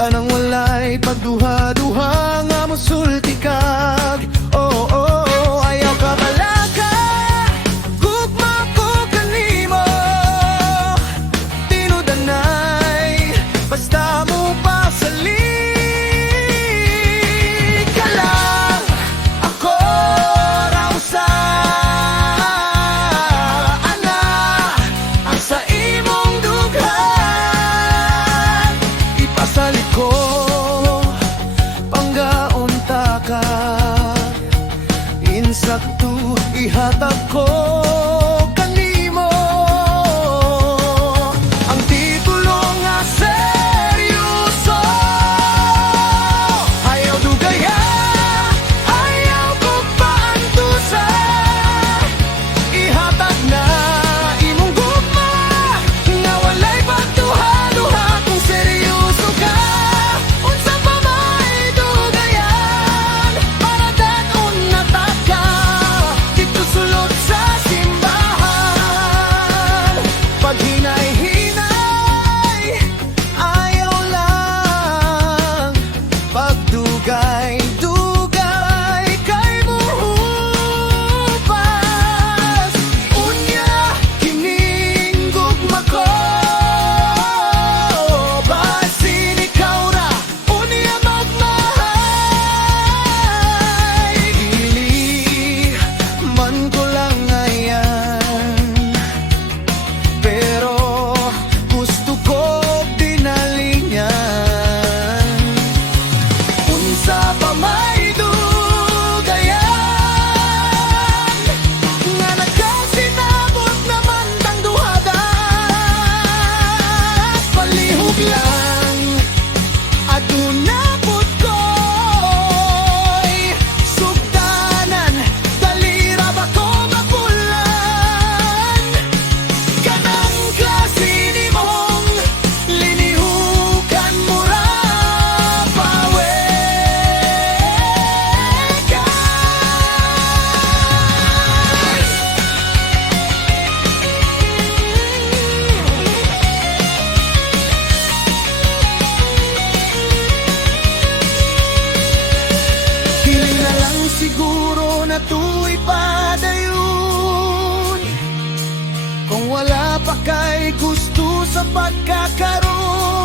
Kanang walay pagduha-duha nga mosulti kag oh, oh, oh. Ayaw ka malaka, gugma ko kanimo. Tinudanay, basta mo pasali ka lang. Ako raw sa ana ang sa imong dughan. Ipasalit ko panggaunta ka, insakto ihatag ko kanimo ang titulo nga seryoso. Ayaw dugaya, ayaw ko paantusa, ihatag na imong gugma nga walay pagduha-duha. Kung seryoso ka, unsa pa may dugayan, para danon nataka dito sulod sa simbahan. Pag hinay-hinay, ayaw lang pagdugay-dugay kay muhupas. Unya kining gugma ko, basin ikaw ra unya magmahay. Dili man ko lang ngayon, pero gusto ko dinalingan. Unsa pa may dugayan nga nagkasinabot naman tang duhadas. Palihog lang aduna pud ko'y sugdanan, dali ra ba ko mapulan? Kanang klase nimong linihugan mo ra pawekan. Dili na lang siguro na tu'y padayon, kung wala pa kay gusto sa pagkakaroon.